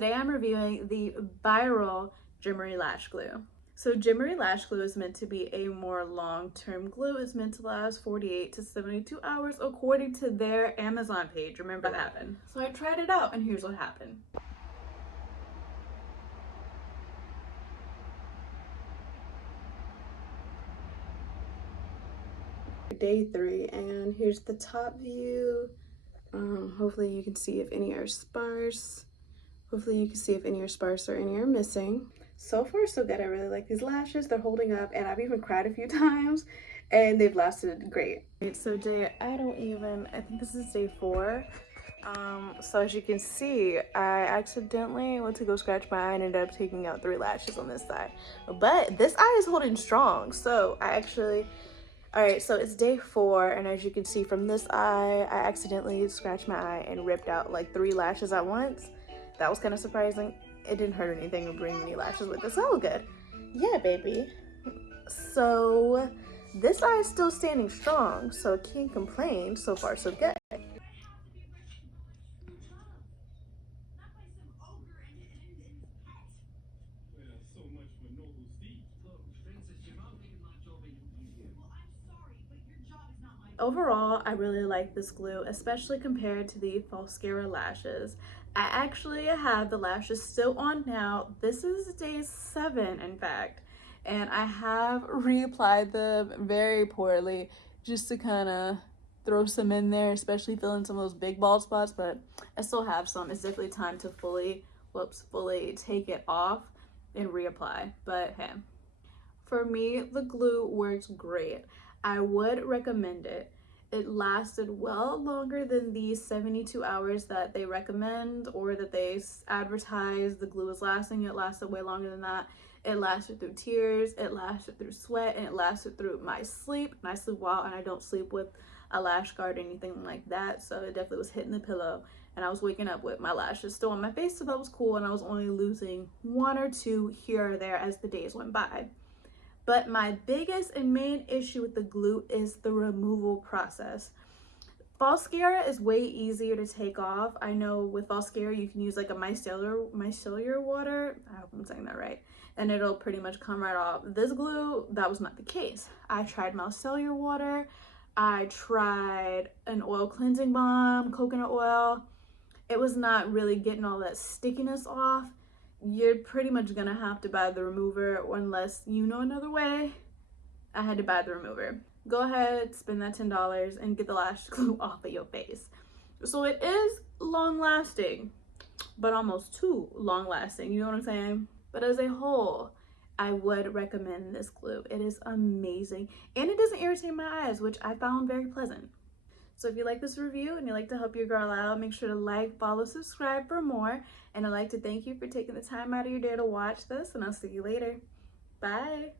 today I'm reviewing the viral Gemerry Lash Glue. So Gemerry Lash Glue is meant to be a more long-term glue. It's meant to last 48 to 72 hours according to their Amazon page. Remember that? So I tried it out and here's what happened. Day 3, and here's the top view. Hopefully you can see if any are sparse. Hopefully you can see if any are sparse or any are missing. So far so good. I really like these lashes. They're holding up, and I've even cried a few times and they've lasted great. So I think this is day 4. So as you can see, I accidentally went to go scratch my eye and ended up taking out 3 lashes on this side. But this eye is holding strong. So alright, so it's day 4, and as you can see from this eye, I accidentally scratched my eye and ripped out like 3 lashes at once. That was kind of surprising. It didn't hurt anything or bring any lashes with it, so that was good. Yeah, baby. So this eye is still standing strong, so can't complain. So far, so good. Overall, I really like this glue, especially compared to the Gemerry lashes. I actually have the lashes still on now. This is day 7, in fact, and I have reapplied them very poorly just to kind of throw some in there, especially filling some of those big bald spots, but I still have some. It's definitely time to fully take it off and reapply, but hey. For me, the glue works great. I would recommend it. It lasted well longer than the 72 hours that they recommend or that they advertise the glue is lasting. It lasted way longer than that. It lasted through tears, it lasted through sweat, and it lasted through my sleep. And I sleep well, and I don't sleep with a lash guard or anything like that. So it definitely was hitting the pillow. And I was waking up with my lashes still on my face, so that was cool. And I was only losing 1 or 2 here or there as the days went by. But my biggest and main issue with the glue is the removal process. Gemerry is way easier to take off. I know with Gemerry you can use like a micellar water. I hope I'm saying that right. And it'll pretty much come right off. This glue, that was not the case. I tried micellar water. I tried an oil cleansing balm, coconut oil. It was not really getting all that stickiness off. You're pretty much gonna have to buy the remover, or unless you know another way. I had to buy the remover. Go ahead, spend that $10 and get the lash glue off of your face. So it is long lasting, but almost too long lasting, you know what I'm saying? But as a whole, I would recommend this glue. It is amazing, and it doesn't irritate my eyes, which I found very pleasant. So if you like this review and you like to help your girl out, make sure to like, follow, subscribe for more. And I'd like to thank you for taking the time out of your day to watch this, and I'll see you later. Bye.